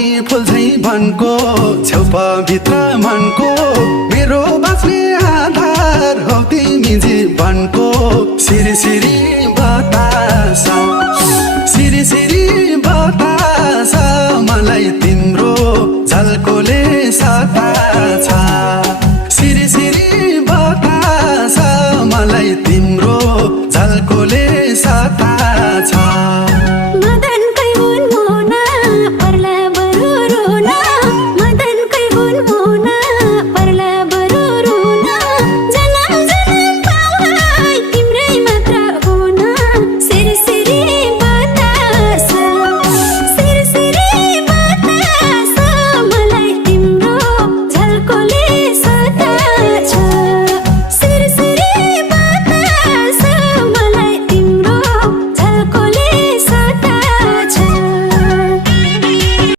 पानी फुल झै भनको छेउपा भित्र मनको मेरो बाँच्ने आधार हौ तिमी जीवनको सिरी सिरी बतासा सिरी सिरी बतासा मलाई तिम्रो झल्कोले सताछ सिरी सिरी बतासा मलाई तिम्रो झल्कोले सताछ